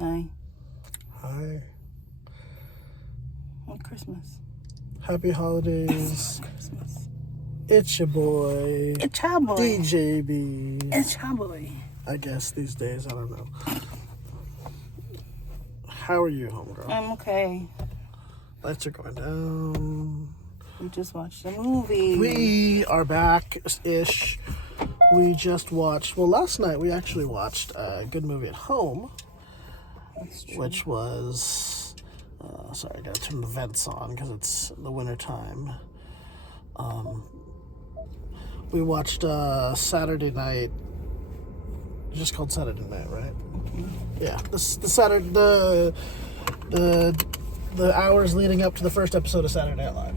Hi. Hi. On Christmas. Happy holidays. Christmas. It's your boy. It's your boy. DJB. It's your boy. I guess these days, I don't know. How are you, homegirl? I'm okay. Lights are going down. We just watched a movie. We are back-ish. We just watched, well, last night we actually watched a good movie at home. That's true. Which was, sorry, I gotta turn the vents on because it's the winter time. We watched Saturday night. It's just called Saturday Night, right? Okay. Yeah, the Saturday, the hours leading up to the first episode of Saturday Night Live.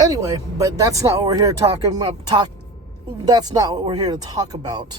Anyway, but that's not what we're here talking about. That's not what we're here to talk about.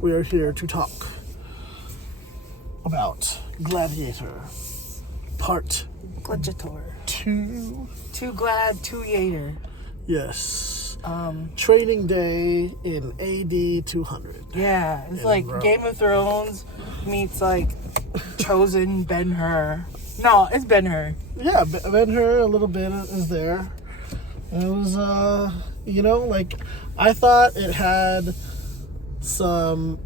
We are here to talk about Gladiator, part Gladiator. 2. Too glad, too yater. Yes. Training day in AD 200. Yeah, it's In like Rome. Game of Thrones meets like Chosen Ben-Hur. No, it's Ben-Hur. Yeah, Ben-Hur a little bit is there. It was, like, I thought it had some,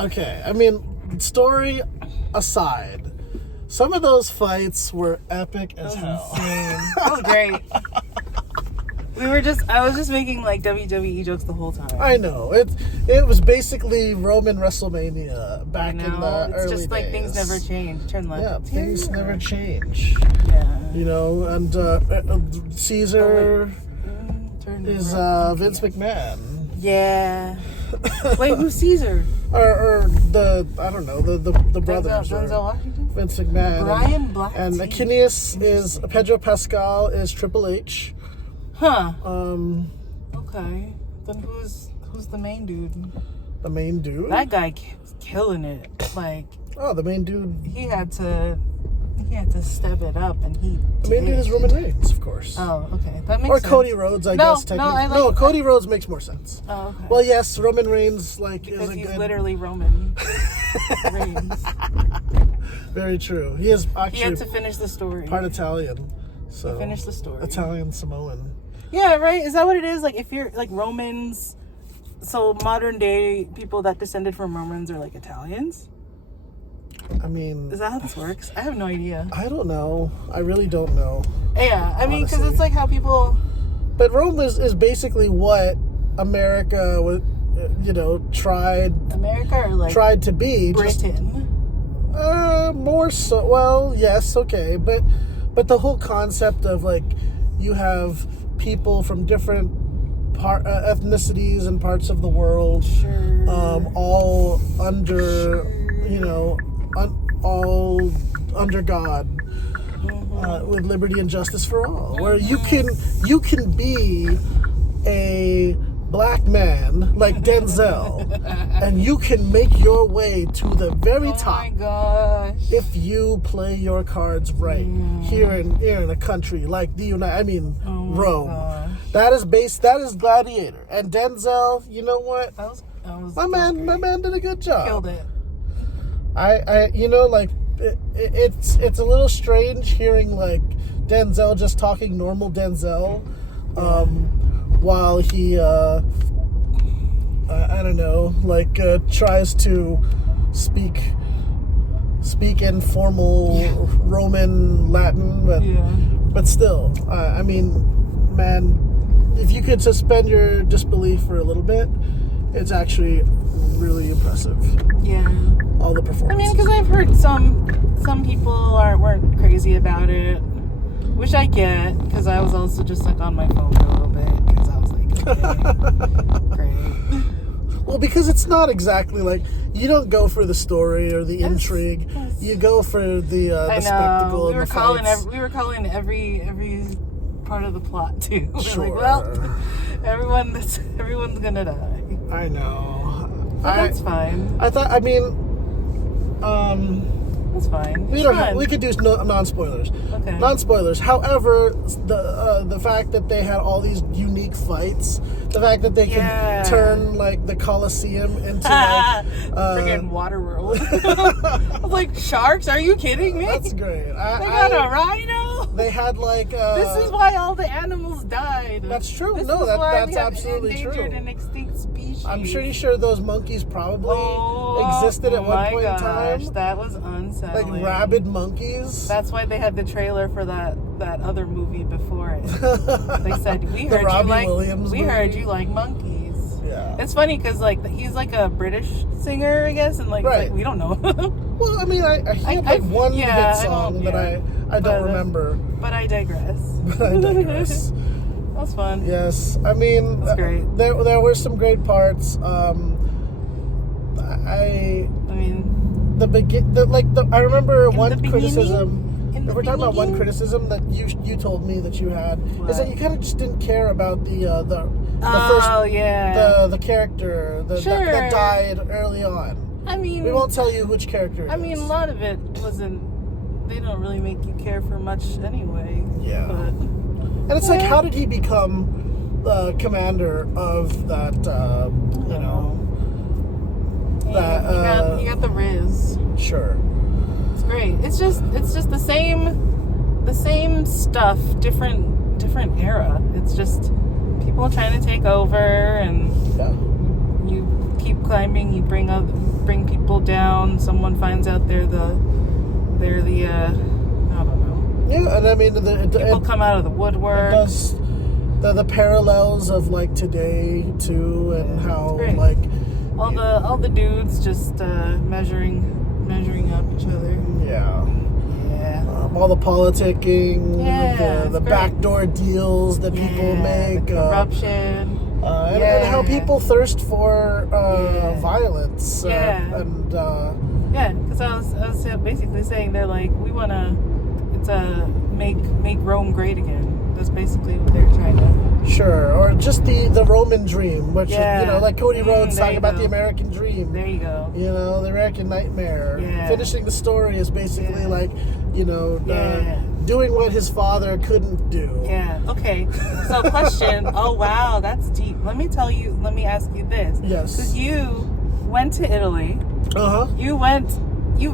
okay, I mean, story aside, some of those fights were epic as hell. That was great. I was just making like WWE jokes the whole time. I know. It was basically Roman WrestleMania back in the early days. It's just like things never change. Turn left. Yeah, things never change. Yeah. You know, and Caesar is Vince McMahon. Yeah. Wait, who's Caesar? Or I don't know, the brothers. Denzel Washington? Vince McMahon. Brian Black. And Achilles is, Pedro Pascal is Triple H. Huh. Okay. Then who's the main dude? The main dude? That guy was killing it. Like, oh, the main dude. he had to step it up, and the main dude is Roman Reigns, of course. Oh, okay. That makes or sense. Cody Rhodes, I guess, technically. No, Cody Rhodes makes more sense. Oh, okay. Well, yes, Roman Reigns, because is a he's good... literally Roman Reigns. Very true. He is actually... He had to finish the story. Part Italian. So Finish the story. Italian Samoan. Yeah, right? Is that what it is? Like, if you're, like, Romans... So, modern day people that descended from Romans are, like, Italians? I mean... Is that how this works? I have no idea. I don't know. I really don't know. Yeah, I mean, because it's like how people... But Rome is basically what America was, tried... America or, like... Tried to be. Britain? More so... Well, yes, okay. But the whole concept of, like, you have people from different ethnicities and parts of the world, sure, all under, all under God, with liberty and justice for all. Where you can be a black man like Denzel, and you can make your way to the very top. Oh my gosh! If you play your cards right here in a country like the Rome. Gosh. That is Gladiator. And Denzel, you know what? My man did a good job. Killed it. It's a little strange hearing like Denzel just talking normal Denzel, while he I don't know, tries to speak in formal Roman Latin, but still, man, if you could suspend your disbelief for a little bit, it's actually really impressive. Yeah. All the performances. I mean, because I've heard some people weren't crazy about it, which I get, because I was also just like on my phone for a little bit, because I was like, okay, great. Well, because it's not exactly like, you don't go for the story or the intrigue. Yes. You go for the spectacle and the fights. We were calling every part of the plot too. Sure. We're like, well, everyone's gonna die. I know. But that's fine. I thought, That's fine. We could do non-spoilers. Okay. Non-spoilers. However, the fact that they had all these unique fights, the fact that they could turn like the Colosseum into freaking water world. I was like, sharks? Are you kidding me? That's great. They got a rhino. They had like. This is why all the animals died. That's true. This No, is why that's we have absolutely true. Endangered and extinct species. I'm pretty sure those monkeys probably existed at one point in time. That was unsettling. Like rabid monkeys. That's why they had the trailer for that other movie before it. They said, "We heard you like monkeys." Yeah. It's funny because like he's like a British singer, I guess, and like we don't know. Well, I mean, he had one hit song that I don't remember. But I digress. That was fun. Yes, I mean, that's great. There were some great parts. I remember one criticism. If we're talking about one criticism that you told me that you had is that you kind of just didn't care about the character that died early on. I mean, we won't tell you which character. I mean, a lot of it wasn't. They don't really make you care for much anyway. Yeah. But, and it's like, how did he become the commander of that? You know. He got the Riz. Sure. It's great. It's just the same stuff, different era. It's just people trying to take over, and you keep climbing. You bring people down. Someone finds out they're the I don't know. Yeah, and I mean people come out of the woodwork. It does the parallels of like today too, and how like. All the dudes just measuring up each other. Yeah. Yeah. All the politicking. Yeah. The backdoor deals that people make. The corruption. And how people thirst for violence. Because I was basically saying they're like, we want to make Rome great again. That's basically what they're trying to. Sure, or just the Roman dream, which is, like Cody Rhodes talking about the American dream. There you go. You know, the American nightmare. Yeah. Finishing the story is basically like, doing what his father couldn't do. Yeah. Okay. So, question. Oh wow, that's deep. Let me ask you this. Yes. Because you went to Italy. You've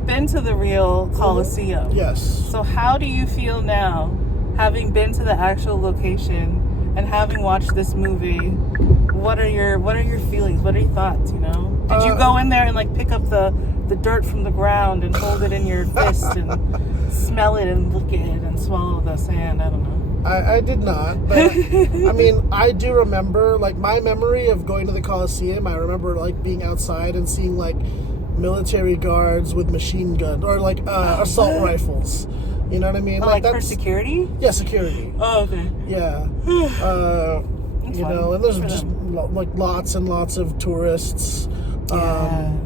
been to the real Colosseum. Yes. So how do you feel now, having been to the actual location and having watched this movie? What are your feelings? What are your thoughts? You know, did you go in there and like pick up the dirt from the ground and hold it in your fist and smell it and look at it and swallow the sand? I don't know. I did not, but I mean, I do remember, like, my memory of going to the Colosseum. I remember like being outside and seeing like military guards with machine guns or like assault rifles. You know what I mean? Oh, like for security? Yeah, security. Oh, okay. Yeah. You know, and there's just like lots and lots of tourists. Yeah.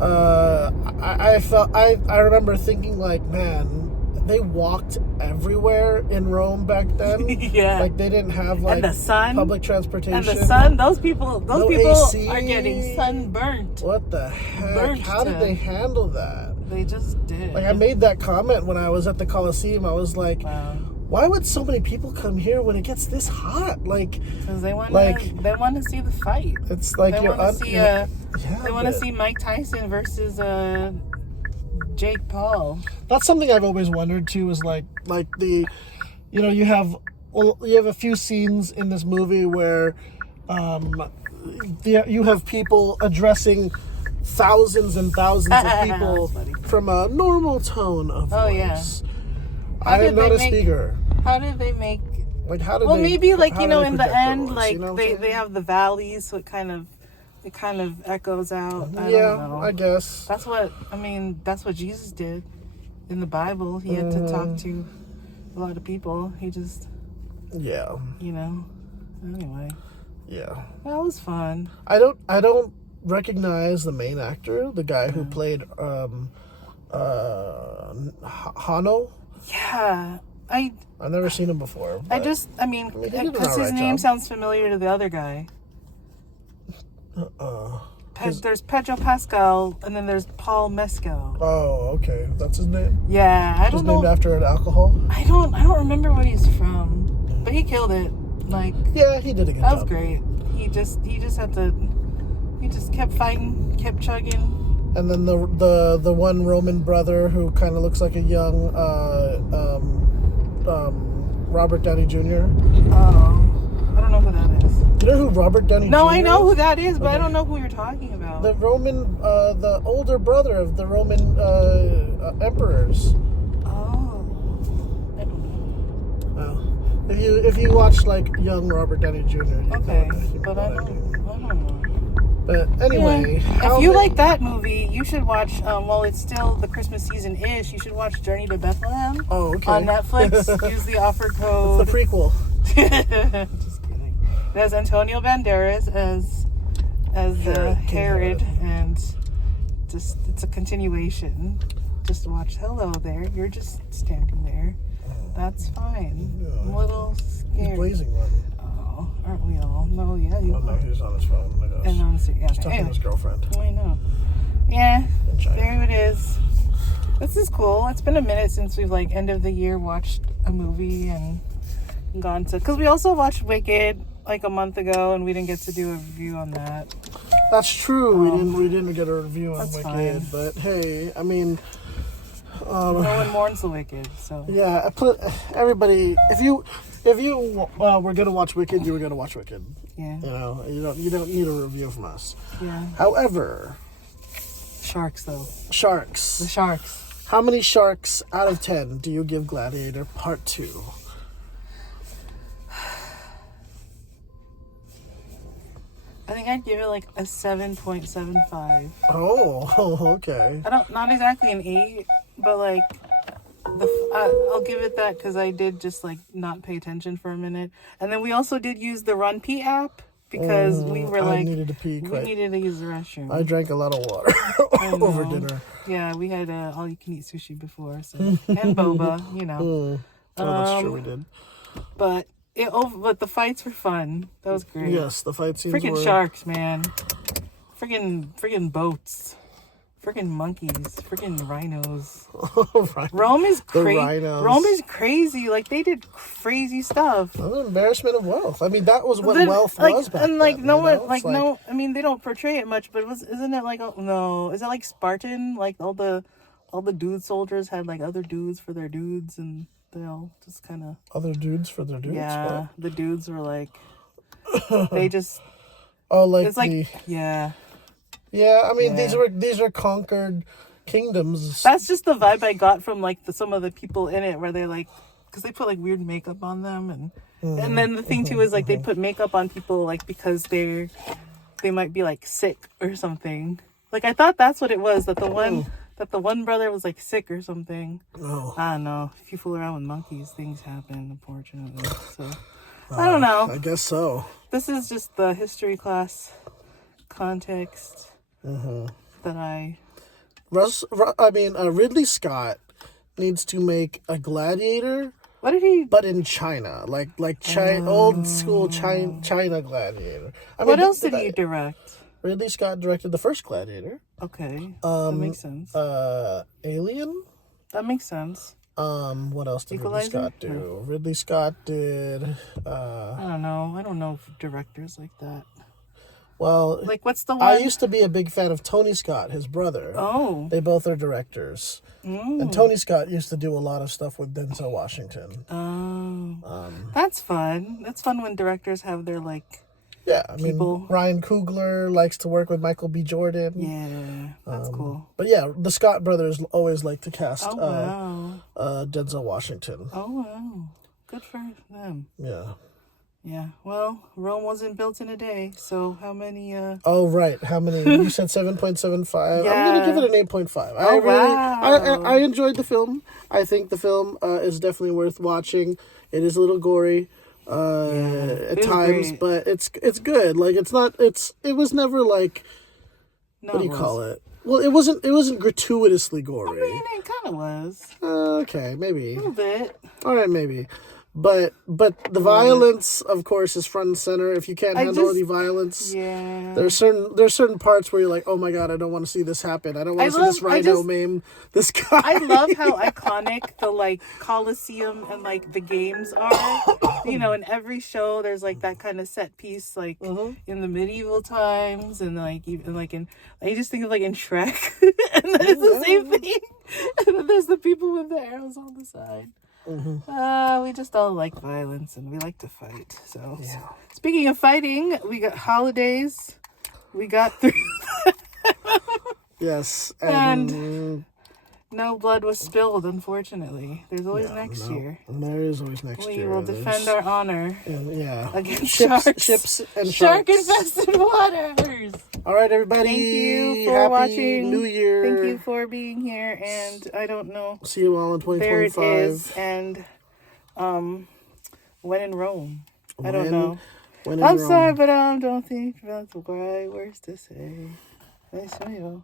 I remember thinking like, man, they walked everywhere in Rome back then. Yeah. Like they didn't have like and the sun, public transportation. And the sun, those people AC. are getting sunburnt. What the heck? Burnt How did they handle that? They just did. Like I made that comment when I was at the Colosseum. I was like, wow. Why would so many people come here when it gets this hot? Like, because they want to see the fight. It's like they want to see Mike Tyson versus Jake Paul. That's something I've always wondered too. Is like the, you know, you have a few scenes in this movie where, you have people addressing thousands and thousands of people from a normal tone of voice. Yeah. I am not a speaker. How did they make? Like how did? Well, they, maybe like you know, in the end, voice, like you know they have the valleys, so it kind of echoes out. I don't know. I guess that's what That's what Jesus did in the Bible. He had to talk to a lot of people. He just you know. Anyway. Yeah. That was fun. I don't recognize the main actor, the guy who played Hano. Yeah, I've never seen him before. Because his name sounds familiar to the other guy. There's Pedro Pascal, and then there's Paul Mescal. Oh, okay. That's his name? Yeah, I don't know. He's named after an alcohol? I don't remember what he's from. But he killed it. Like, yeah, he did a good job. job. That was great. He just kept fighting, kept chugging. And then the one Roman brother who kind of looks like a young Robert Downey Jr. Oh, I don't know who that is. You know who Robert Downey Jr. No, I know who that is, but I don't know who you're talking about. The Roman, the older brother of the Roman emperors. Oh, I don't know. Well, if you watch like young Robert Downey Jr. Okay, but I don't know. But anyway, yeah. If you like that movie, you should watch. While it's still the Christmas season-ish, you should watch Journey to Bethlehem. Oh, okay. On Netflix. Use the offer code. It's the prequel. Just kidding. It has Antonio Banderas as Herod, and just it's a continuation. Just watch. Hello there. You're just standing there. That's fine. Yeah. I'm a little scared. He's blazing one. Oh, aren't we all? No, yeah, you. Oh no, he's on his phone. And on the he's talking to his girlfriend. I know. Yeah, there it is. This is cool. It's been a minute since we've like end of the year watched a movie and gone to. Because we also watched Wicked like a month ago, and we didn't get to do a review on that. That's true. We didn't get a review on Wicked, fine. but hey, I mean. No one mourns the wicked, so yeah. I put everybody. If you were gonna watch Wicked, you were gonna watch Wicked. Yeah. You don't need a review from us. Yeah. However, sharks though. Sharks. The sharks. How many sharks out of 10 do you give Gladiator Part 2? I think I'd give it like a 7.75. Oh, okay. Not exactly an 8, but like I'll give it that because I did just like not pay attention for a minute, and then we also did use the Run Pee app because we were like I needed to pee. We needed to use the restroom. I drank a lot of water over dinner. Yeah, we had all you can eat sushi before, so and boba, Oh, that's true, we did. But the fights were fun. That was great. Yes, the fight scenes freaking were... sharks, man. Freaking boats. Freaking monkeys. Freaking rhinos. Rome is crazy. Rome is crazy. Like, they did crazy stuff. That was an embarrassment of wealth. I mean, that was what wealth was back and like then, no one no. I mean, they don't portray it much, but isn't it like no? Is it like Spartan? Like all the dude soldiers had like other dudes for their dudes, and they all just kind of other dudes for their dudes. Yeah, what? The dudes were like they just it's like yeah. Yeah, I mean these are conquered kingdoms. That's just the vibe I got from like some of the people in it, where they're like, because they put like weird makeup on them, and then the thing too is like they put makeup on people like because they might be like sick or something. Like I thought that's what it was, that the one brother was like sick or something. Oh. I don't know. If you fool around with monkeys, things happen, unfortunately. So I don't know. I guess so. This is just the history class context that Ridley Scott needs to make a Gladiator. What did he? But in China, like old school China Gladiator. What else did he direct? Ridley Scott directed the first Gladiator. Okay, that makes sense. Alien. That makes sense. What else did Ridley Scott do? No. Ridley Scott did. I don't know. I don't know directors like that. Well, like what's the one? I used to be a big fan of Tony Scott, his brother. Oh, they both are directors, and Tony Scott used to do a lot of stuff with Denzel Washington. Oh, that's fun. That's fun when directors have their like. Yeah, I mean, Ryan Coogler likes to work with Michael B. Jordan. Yeah, that's cool. But yeah, the Scott brothers always like to cast Denzel Washington. Oh wow, good for them. Yeah. Yeah, well, Rome wasn't built in a day, so how many... Oh, right. How many? You said 7.75. Yeah. I'm going to give it an 8.5. Wow. I enjoyed the film. I think the film is definitely worth watching. It is a little gory at times, great. But it's good. Like, it was never like... No, what do you call it? Well, it wasn't gratuitously gory. I mean, it kind of was. Okay, maybe. A little bit. All right, maybe. But the violence, of course, is front and center. If you can't handle any violence, there's certain parts where you're like, oh my god, I don't want to see this happen. I don't want to see this rhino maim this guy. I love how iconic the like Coliseum and like the games are. You know, in every show, there's like that kind of set piece, like in the medieval times, and like even like in I just think of like in Shrek, and then it's the same thing. And then there's the people with the arrows on the side. We just all like violence and we like to fight. So speaking of fighting, we got holidays. We got through. Yes, and no blood was spilled, unfortunately. There's always next year. There is always next year. We will defend our honor against ships and shark-infested waters. All right, everybody. Thank you for watching. New Year. Thank you for being here. And I don't know. See you all in 2025. There it is. And when in Rome. I don't know. I'm sorry, but don't think that's the right words to say. I swear.